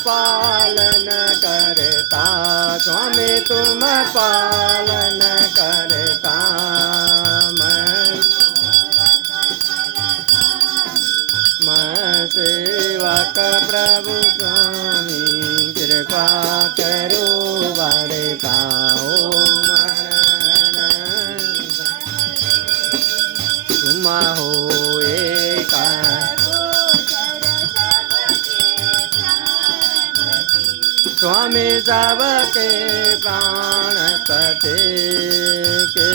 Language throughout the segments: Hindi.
पालन करता, स्वामी तुम पालन करता। मैं सेवक प्रभु स्वामी, कृपा करो बरताओ तुम हो एक। स्वामी सबके प्राणपते, के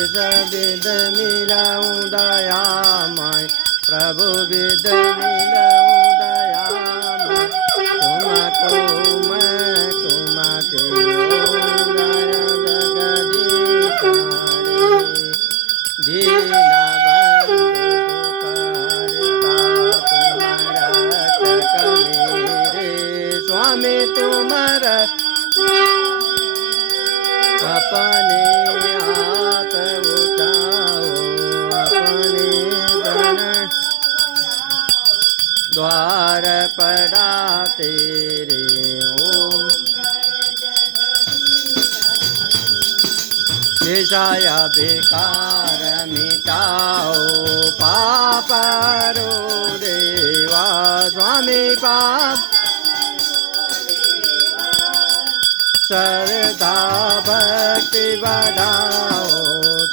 विद मिलाऊं दयामय, प्रभु विद मिलाऊं दयामय। तुमको मैं तुमते ओम जय जगदीश हरे। दीनबंधु दुखहर्ता तुम रक्षक मेरे, स्वामी तुम्हारा अपने हाथ उठाओ, अपने धन द्वार पड़ा तेरे। ओम विषय बेकार मिटाओ, पाप रो देवा, स्वामी पाप श्रद्धा भक्ति बढ़ाओ,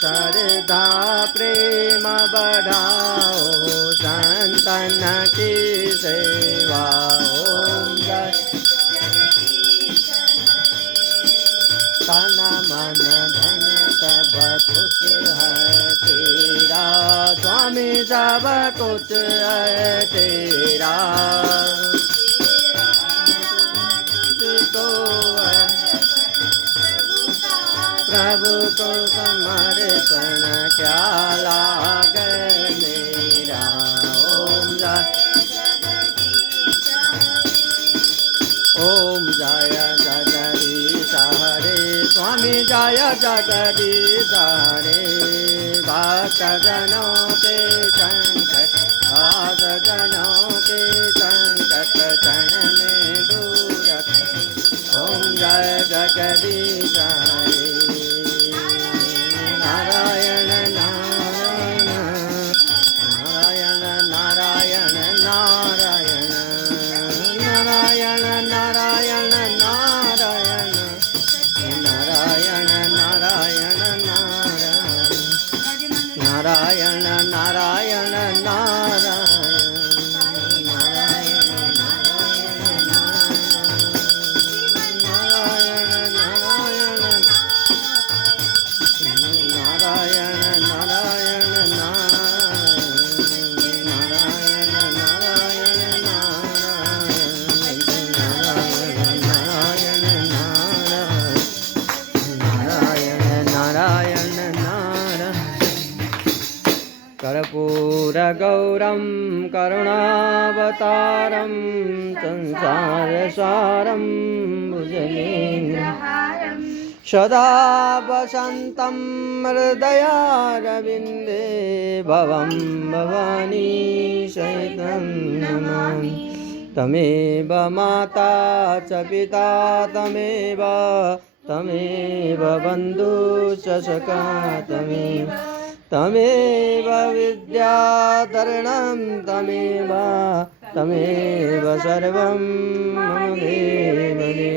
श्रद्धा प्रेम बढ़ाओ, संतन की सेवा। ओम जय तन मन धन सब कुछ है तेरा, स्वामी सब कुछ है तेरा। प्रभु को समर्पण क्या लागे मेरा। ओम जय जगदीश हरे, स्वामी जय जगदीश हरे। भक्त जनों के संकट, दास जनों के संकट क्षण में दूर। ओम जय जगदीश हरे। नारायण नारायण नारायण नारायण नारायण नारायण नारायण नारायण नारायण नारायण नारायण नारायण नारायण। कर्पूरगौरं करुणावतारं, संसारसारं भुजगेन्द्रहारं, सदा वसन्तं हृदयारविन्दे, भवं भवानी सहितं नमामि। तमेव माता च पिता तमेव, तमेव बन्धु च सखा तमेव, तमेव विद्याधरणं तमेव, तमेव सर्वं मम देव।